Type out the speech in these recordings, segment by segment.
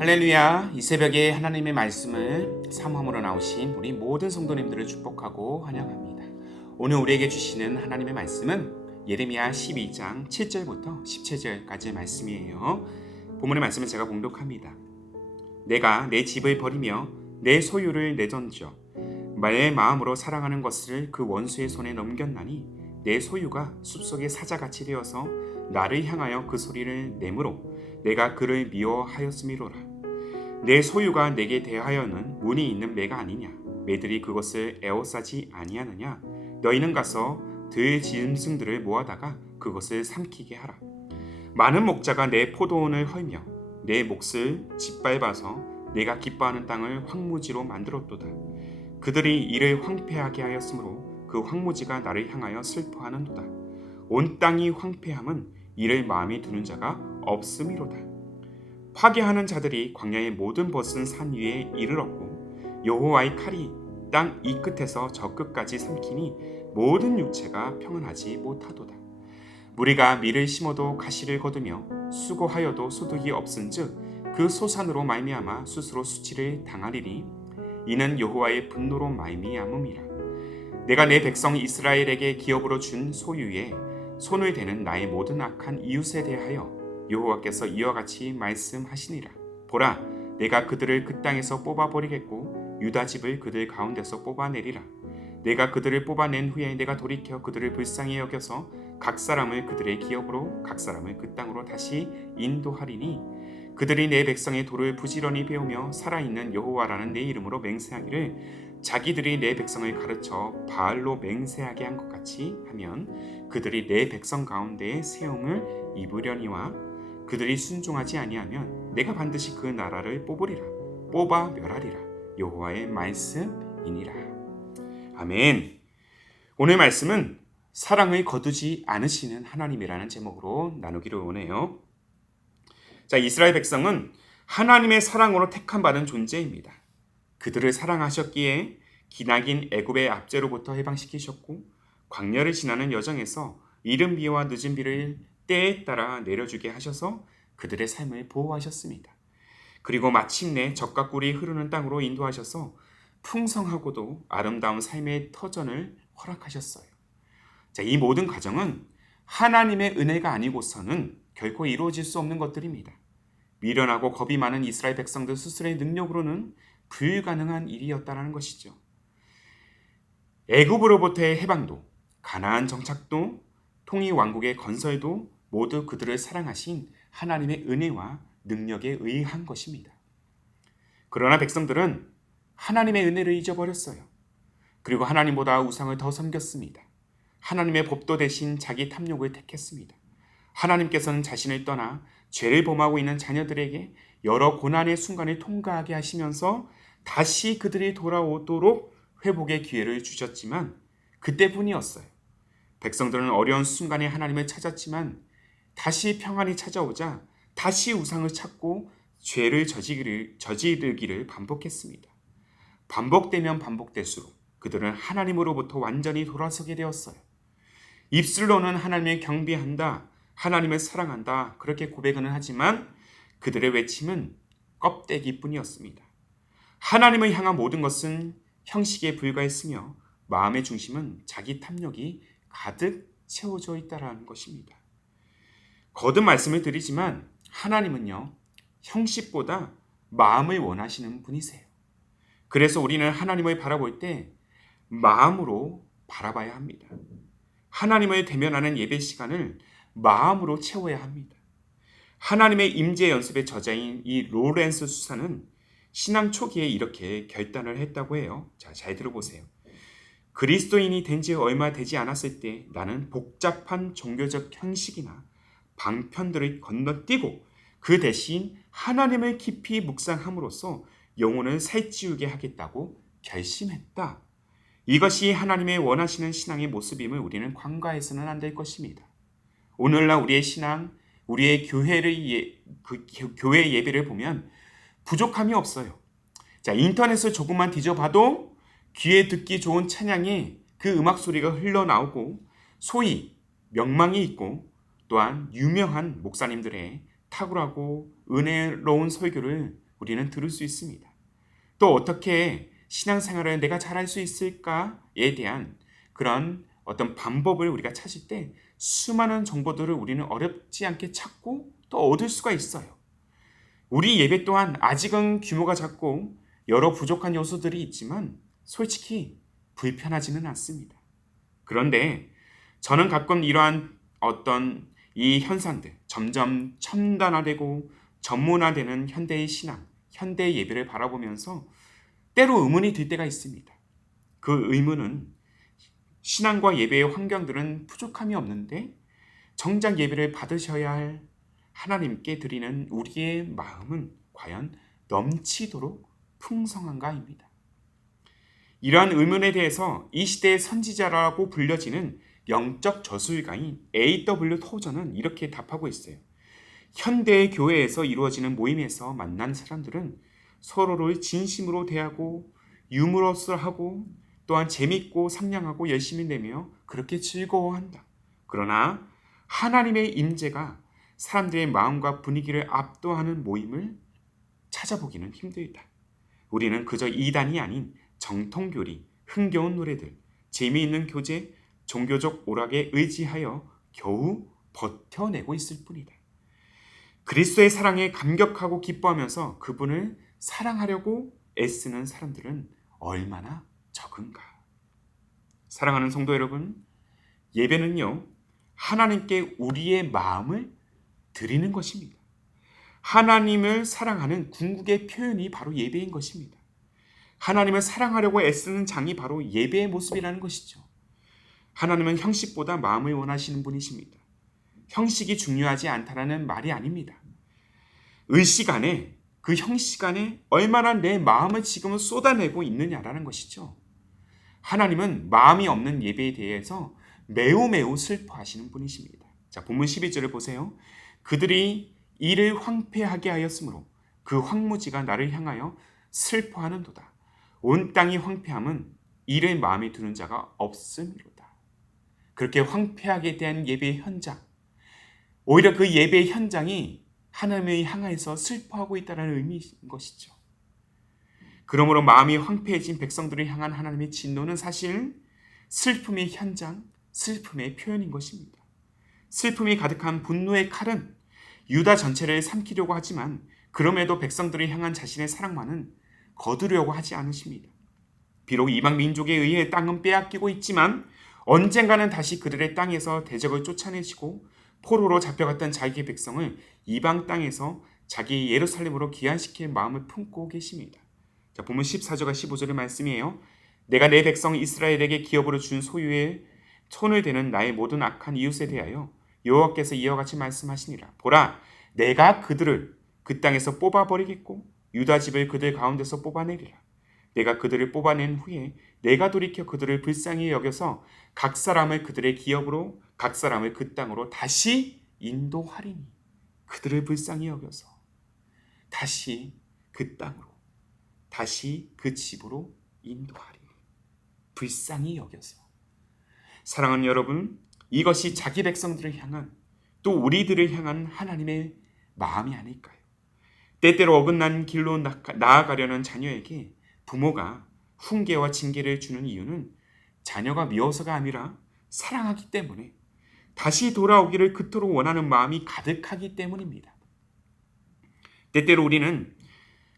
할렐루야. 이 새벽에 하나님의 말씀을 사모함으로 나오신 우리 모든 성도님들을 축복하고 환영합니다. 오늘 우리에게 주시는 하나님의 말씀은 예레미야 12장 7절부터 17절까지의 말씀이에요. 본문의 말씀을 제가 봉독합니다. 내가 내 집을 버리며 내 소유를 내던져 내 마음으로 사랑하는 것을 그 원수의 손에 넘겼나니 내 소유가 숲속의 사자같이 되어서 나를 향하여 그 소리를 내므로 내가 그를 미워하였음이로라. 내 소유가 내게 대하여는 문이 있는 매가 아니냐? 매들이 그것을 에워싸지 아니하느냐? 너희는 가서 들 짐승들을 모아다가 그것을 삼키게 하라. 많은 목자가 내 포도원을 헐며 내 몫을 짓밟아서 내가 기뻐하는 땅을 황무지로 만들었도다. 그들이 이를 황폐하게 하였으므로 그 황무지가 나를 향하여 슬퍼하는도다. 온 땅이 황폐함은 이를 마음에 두는 자가 없음이로다. 파괴하는 자들이 광야의 모든 벗은 산 위에 이르렀고 여호와의 칼이 땅 이 끝에서 저 끝까지 삼키니 모든 육체가 평안하지 못하도다. 무리가 밀을 심어도 가시를 거두며 수고하여도 소득이 없은즉 그 소산으로 말미암아 스스로 수치를 당하리니 이는 여호와의 분노로 말미암음이라. 내가 내 백성 이스라엘에게 기업으로 준 소유에 손을 대는 나의 모든 악한 이웃에 대하여 여호와께서 이와 같이 말씀하시니라. 보라, 내가 그들을 그 땅에서 뽑아버리겠고 유다 집을 그들 가운데서 뽑아내리라. 내가 그들을 뽑아낸 후에 내가 돌이켜 그들을 불쌍히 여겨서 각 사람을 그들의 기업으로 각 사람을 그 땅으로 다시 인도하리니 그들이 내 백성의 도를 부지런히 배우며 살아있는 여호와라는 내 이름으로 맹세하기를 자기들이 내 백성을 가르쳐 바알로 맹세하게 한 것 같이 하면 그들이 내 백성 가운데에 세움을 입으려니와 그들이 순종하지 아니하면 내가 반드시 그 나라를 뽑아 멸하리라. 여호와의 말씀이니라. 아멘. 오늘 말씀은 사랑을 거두지 않으시는 하나님이라는 제목으로 나누기를 원해요. 자, 이스라엘 백성은 하나님의 사랑으로 택함 받은 존재입니다. 그들을 사랑하셨기에 기나긴 애굽의 압제로부터 해방시키셨고 광야를 지나는 여정에서 이른 비와 늦은 비를 때에 따라 내려주게 하셔서 그들의 삶을 보호하셨습니다. 그리고 마침내 젖과 꿀이 흐르는 땅으로 인도하셔서 풍성하고도 아름다운 삶의 터전을 허락하셨어요. 자, 이 모든 과정은 하나님의 은혜가 아니고서는 결코 이루어질 수 없는 것들입니다. 미련하고 겁이 많은 이스라엘 백성들 스스로의 능력으로는 불가능한 일이었다는 것이죠. 애굽으로부터의 해방도, 가나안 정착도, 통일 왕국의 건설도 모두 그들을 사랑하신 하나님의 은혜와 능력에 의한 것입니다. 그러나 백성들은 하나님의 은혜를 잊어버렸어요. 그리고 하나님보다 우상을 더 섬겼습니다. 하나님의 법도 대신 자기 탐욕을 택했습니다. 하나님께서는 자신을 떠나 죄를 범하고 있는 자녀들에게 여러 고난의 순간을 통과하게 하시면서 다시 그들이 돌아오도록 회복의 기회를 주셨지만 그때뿐이었어요. 백성들은 어려운 순간에 하나님을 찾았지만 다시 평안이 찾아오자 다시 우상을 찾고 죄를 저지르기를 반복했습니다. 반복되면 반복될수록 그들은 하나님으로부터 완전히 돌아서게 되었어요. 입술로는 하나님을 경배한다, 하나님을 사랑한다 그렇게 고백은 하지만 그들의 외침은 껍데기뿐이었습니다. 하나님을 향한 모든 것은 형식에 불과했으며 마음의 중심은 자기 탐욕이 가득 채워져 있다는 것입니다. 거듭 말씀을 드리지만 하나님은요, 형식보다 마음을 원하시는 분이세요. 그래서 우리는 하나님을 바라볼 때 마음으로 바라봐야 합니다. 하나님을 대면하는 예배 시간을 마음으로 채워야 합니다. 하나님의 임재 연습의 저자인 이 로렌스 수사는 신앙 초기에 이렇게 결단을 했다고 해요. 자, 잘 들어보세요. 그리스도인이 된 지 얼마 되지 않았을 때 나는 복잡한 종교적 형식이나 방편들을 건너뛰고 그 대신 하나님을 깊이 묵상함으로써 영혼을 살찌우게 하겠다고 결심했다. 이것이 하나님의 원하시는 신앙의 모습임을 우리는 간과해서는 안 될 것입니다. 오늘날 우리의 신앙, 우리의 교회 예배를 보면 부족함이 없어요. 자, 인터넷을 조금만 뒤져봐도 귀에 듣기 좋은 찬양이 그 음악 소리가 흘러나오고 소위 명망이 있고 또한 유명한 목사님들의 탁월하고 은혜로운 설교를 우리는 들을 수 있습니다. 또 어떻게 신앙생활을 내가 잘할 수 있을까에 대한 그런 어떤 방법을 우리가 찾을 때 수많은 정보들을 우리는 어렵지 않게 찾고 또 얻을 수가 있어요. 우리 예배 또한 아직은 규모가 작고 여러 부족한 요소들이 있지만 솔직히 불편하지는 않습니다. 그런데 저는 가끔 이러한 어떤 이 현상들, 점점 첨단화되고 전문화되는 현대의 신앙, 현대의 예배를 바라보면서 때로 의문이 들 때가 있습니다. 그 의문은 신앙과 예배의 환경들은 부족함이 없는데 정작 예배를 받으셔야 할 하나님께 드리는 우리의 마음은 과연 넘치도록 풍성한가입니다. 이러한 의문에 대해서 이 시대의 선지자라고 불려지는 영적 저술가인 A.W. 토저는 이렇게 답하고 있어요. 현대의 교회에서 이루어지는 모임에서 만난 사람들은 서로를 진심으로 대하고 유머러스하고 또한 재밌고 상냥하고 열심히 내며 그렇게 즐거워한다. 그러나 하나님의 임재가 사람들의 마음과 분위기를 압도하는 모임을 찾아보기는 힘들다. 우리는 그저 이단이 아닌 정통교리, 흥겨운 노래들, 재미있는 교제, 종교적 오락에 의지하여 겨우 버텨내고 있을 뿐이다. 그리스도의 사랑에 감격하고 기뻐하면서 그분을 사랑하려고 애쓰는 사람들은 얼마나 적은가. 사랑하는 성도 여러분, 예배는요, 하나님께 우리의 마음을 드리는 것입니다. 하나님을 사랑하는 궁극의 표현이 바로 예배인 것입니다. 하나님을 사랑하려고 애쓰는 장이 바로 예배의 모습이라는 것이죠. 하나님은 형식보다 마음을 원하시는 분이십니다. 형식이 중요하지 않다라는 말이 아닙니다. 의식 안에, 그 형식 안에 얼마나 내 마음을 지금 쏟아내고 있느냐라는 것이죠. 하나님은 마음이 없는 예배에 대해서 매우 슬퍼하시는 분이십니다. 자, 본문 12절을 보세요. 그들이 이를 황폐하게 하였으므로 그 황무지가 나를 향하여 슬퍼하는도다. 온 땅이 황폐함은 이를 마음에 두는 자가 없음이로다. 그렇게 황폐하게 대한 예배의 현장, 오히려 그 예배의 현장이 하나님을 향해서 슬퍼하고 있다는 의미인 것이죠. 그러므로 마음이 황폐해진 백성들을 향한 하나님의 진노는 사실 슬픔의 현장, 슬픔의 표현인 것입니다. 슬픔이 가득한 분노의 칼은 유다 전체를 삼키려고 하지만 그럼에도 백성들을 향한 자신의 사랑만은 거두려고 하지 않으십니다. 비록 이방 민족에 의해 땅은 빼앗기고 있지만 언젠가는 다시 그들의 땅에서 대적을 쫓아내시고 포로로 잡혀갔던 자기의 백성을 이방 땅에서 자기 예루살렘으로 귀환시킬 마음을 품고 계십니다. 자, 본문 14절과 15절의 말씀이에요. 내가 내 백성 이스라엘에게 기업으로 준 소유에 손을 대는 나의 모든 악한 이웃에 대하여 여호와께서 이와 같이 말씀하시니라. 보라, 내가 그들을 그 땅에서 뽑아버리겠고 유다 집을 그들 가운데서 뽑아내리라. 내가 그들을 뽑아낸 후에 내가 돌이켜 그들을 불쌍히 여겨서 각 사람을 그들의 기업으로 각 사람을 그 땅으로 다시 인도하리니. 그들을 불쌍히 여겨서 다시 그 땅으로, 다시 그 집으로 인도하리니. 불쌍히 여겨서. 사랑하는 여러분, 이것이 자기 백성들을 향한, 또 우리들을 향한 하나님의 마음이 아닐까요? 때때로 어긋난 길로 나아가려는 자녀에게 부모가 훈계와 징계를 주는 이유는 자녀가 미워서가 아니라 사랑하기 때문에, 다시 돌아오기를 그토록 원하는 마음이 가득하기 때문입니다. 때때로 우리는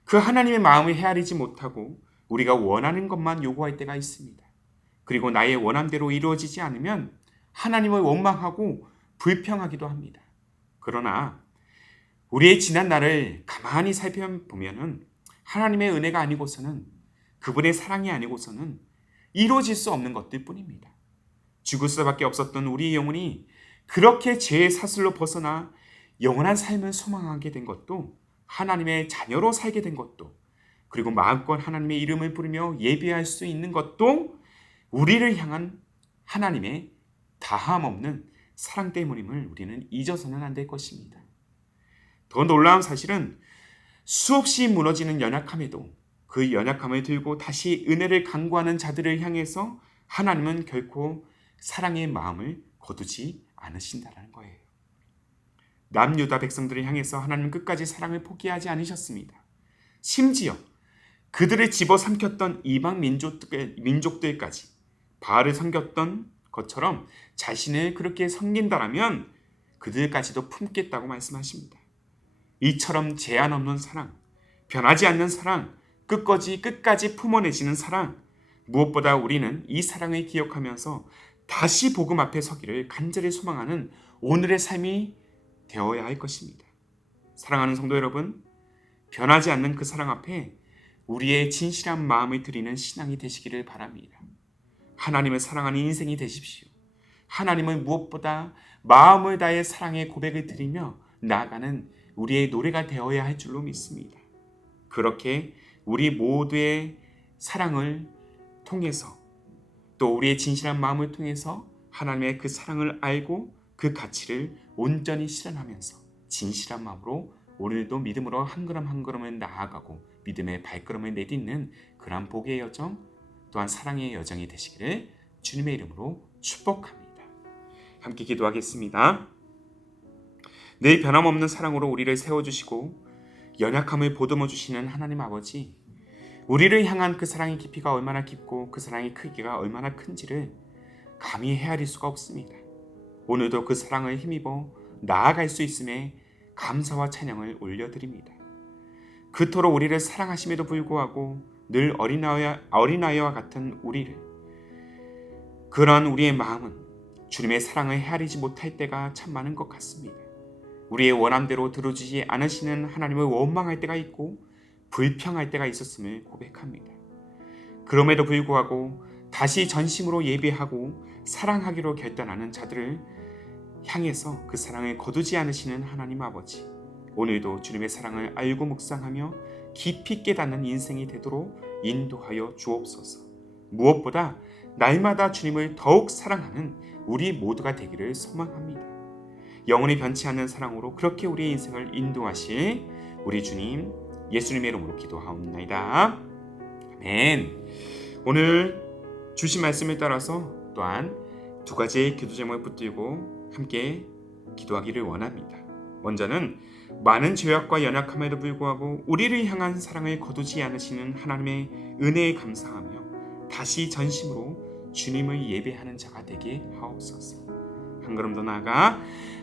그 하나님의 마음을 헤아리지 못하고 우리가 원하는 것만 요구할 때가 있습니다. 그리고 나의 원함대로 이루어지지 않으면 하나님을 원망하고 불평하기도 합니다. 그러나 우리의 지난 날을 가만히 살펴보면 하나님의 은혜가 아니고서는, 그분의 사랑이 아니고서는 이루어질 수 없는 것들 뿐입니다. 죽을 수밖에 없었던 우리의 영혼이 그렇게 죄의 사슬로 벗어나 영원한 삶을 소망하게 된 것도, 하나님의 자녀로 살게 된 것도, 그리고 마음껏 하나님의 이름을 부르며 예배할 수 있는 것도 우리를 향한 하나님의 다함없는 사랑 때문임을 우리는 잊어서는 안 될 것입니다. 더 놀라운 사실은 수없이 무너지는 연약함에도 그 연약함을 들고 다시 은혜를 간구하는 자들을 향해서 하나님은 결코 사랑의 마음을 거두지 않으신다는 거예요. 남유다 백성들을 향해서 하나님은 끝까지 사랑을 포기하지 않으셨습니다. 심지어 그들을 집어삼켰던 이방 민족들까지 바알을 섬겼던 것처럼 자신을 그렇게 섬긴다라면 그들까지도 품겠다고 말씀하십니다. 이처럼 제한 없는 사랑, 변하지 않는 사랑, 끝까지 품어내시는 사랑, 무엇보다 우리는 이 사랑을 기억하면서 다시 복음 앞에 서기를 간절히 소망하는 오늘의 삶이 되어야 할 것입니다. 사랑하는 성도 여러분, 변하지 않는 그 사랑 앞에 우리의 진실한 마음을 드리는 신앙이 되시기를 바랍니다. 하나님을 사랑하는 인생이 되십시오. 하나님을 무엇보다 마음을 다해 사랑의 고백을 드리며 나아가는 우리의 노래가 되어야 할 줄로 믿습니다. 그렇게 우리 모두의 사랑을 통해서 또 우리의 진실한 마음을 통해서 하나님의 그 사랑을 알고 그 가치를 온전히 실현하면서 진실한 마음으로 오늘도 믿음으로 한 걸음 한 걸음을 나아가고 믿음의 발걸음을 내딛는 그러한 복의 여정 또한 사랑의 여정이 되시기를 주님의 이름으로 축복합니다. 함께 기도하겠습니다. 늘 변함없는 사랑으로 우리를 세워주시고 연약함을 보듬어 주시는 하나님 아버지, 우리를 향한 그 사랑의 깊이가 얼마나 깊고 그 사랑의 크기가 얼마나 큰지를 감히 헤아릴 수가 없습니다. 오늘도 그 사랑을 힘입어 나아갈 수 있음에 감사와 찬양을 올려드립니다. 그토록 우리를 사랑하심에도 불구하고 늘 어린아이와 같은 우리를, 그런 우리의 마음은 주님의 사랑을 헤아리지 못할 때가 참 많은 것 같습니다. 우리의 원함대로 들어주지 않으시는 하나님을 원망할 때가 있고 불평할 때가 있었음을 고백합니다. 그럼에도 불구하고 다시 전심으로 예배하고 사랑하기로 결단하는 자들을 향해서 그 사랑을 거두지 않으시는 하나님 아버지, 오늘도 주님의 사랑을 알고 묵상하며 깊이 깨닫는 인생이 되도록 인도하여 주옵소서. 무엇보다 날마다 주님을 더욱 사랑하는 우리 모두가 되기를 소망합니다. 영원히 변치 않는 사랑으로 그렇게 우리의 인생을 인도하실 우리 주님 예수님의 이름으로 기도하옵나이다. 아멘. 오늘 주신 말씀을 따라서 또한 두 가지의 기도 제목을 붙들고 함께 기도하기를 원합니다. 먼저는 많은 죄악과 연약함에도 불구하고 우리를 향한 사랑을 거두지 않으시는 하나님의 은혜에 감사하며 다시 전심으로 주님을 예배하는 자가 되게 하옵소서. 한 걸음 더 나아가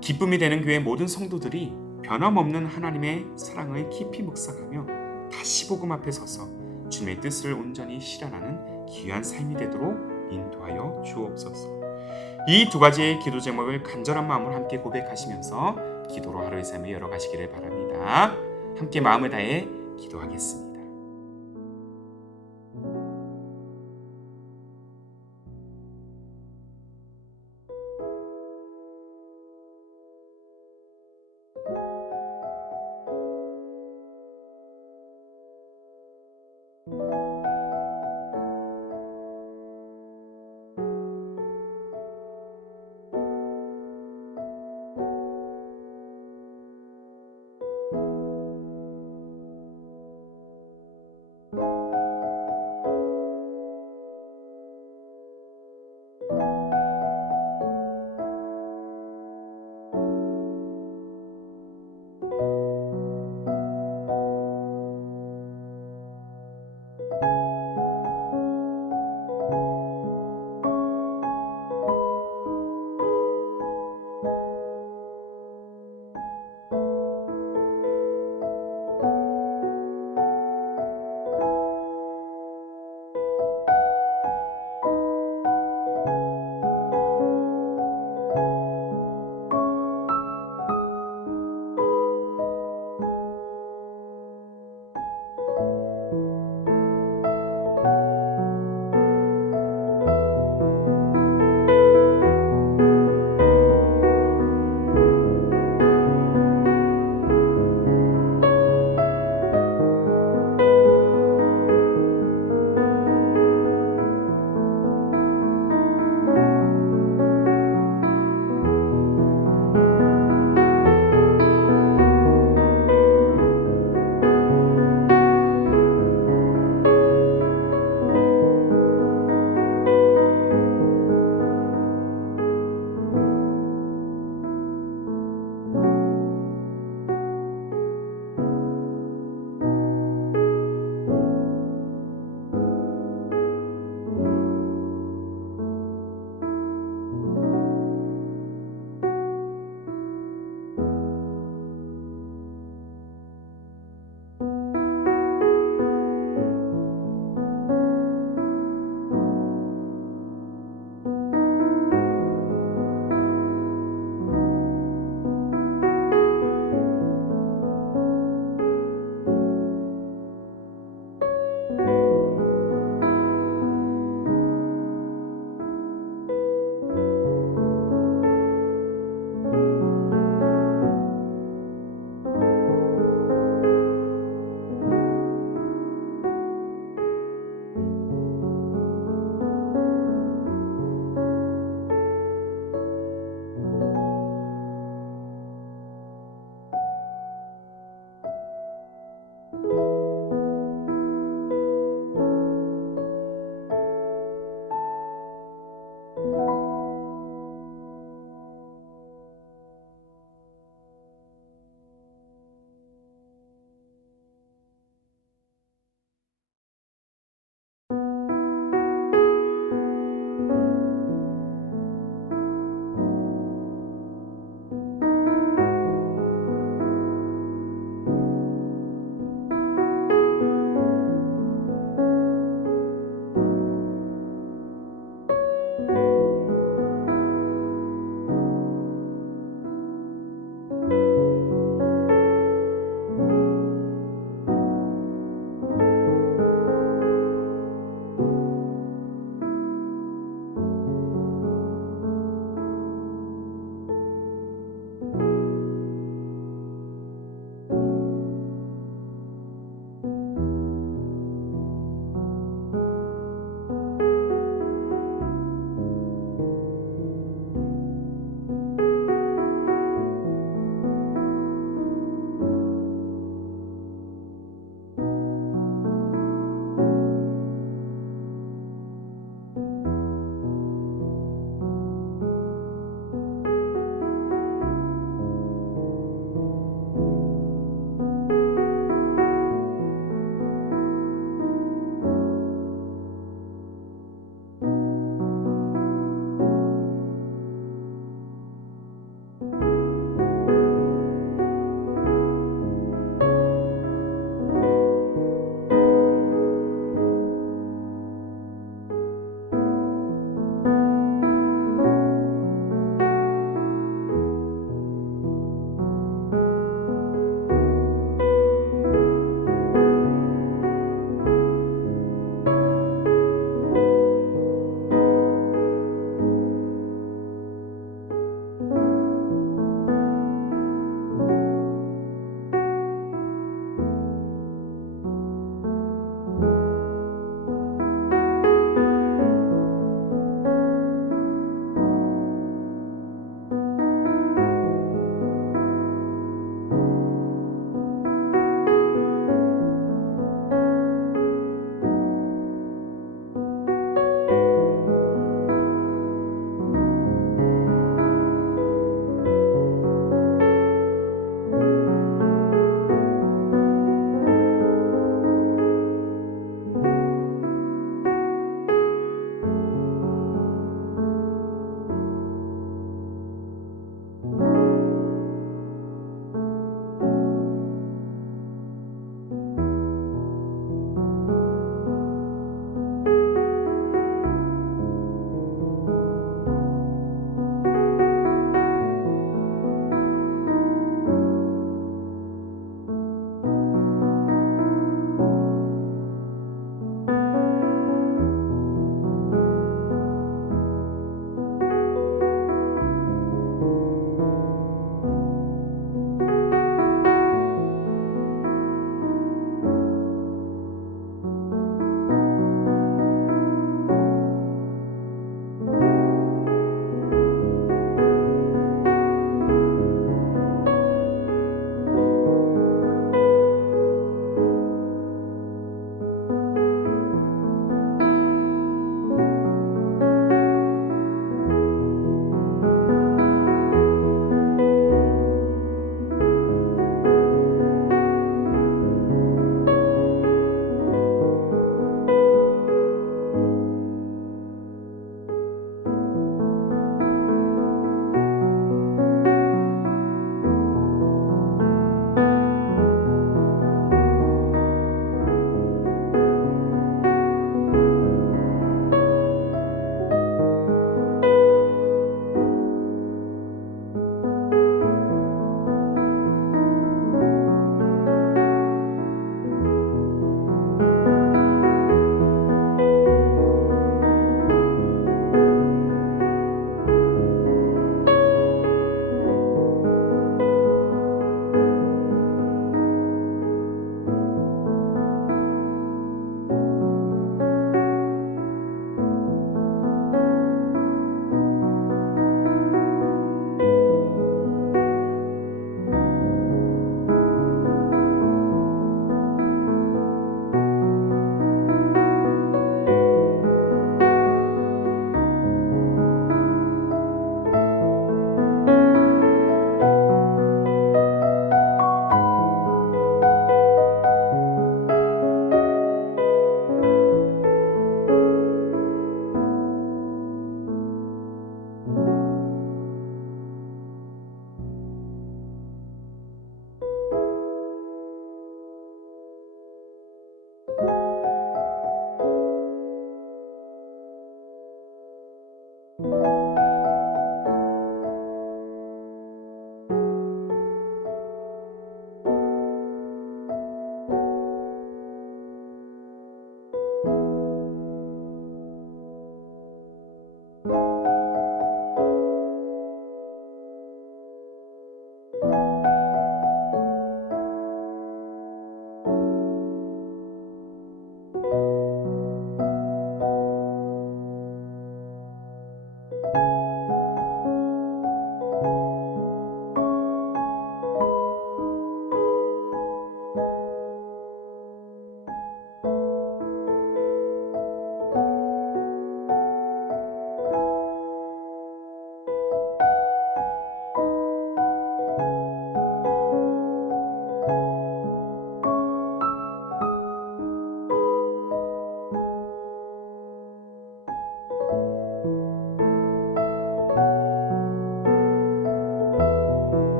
기쁨이 되는 교회 모든 성도들이 변함없는 하나님의 사랑을 깊이 묵상하며 다시 복음 앞에 서서 주님의 뜻을 온전히 실현하는 귀한 삶이 되도록 인도하여 주옵소서. 이 두 가지의 기도 제목을 간절한 마음으로 함께 고백하시면서 기도로 하루의 삶을 열어가시기를 바랍니다. 함께 마음을 다해 기도하겠습니다.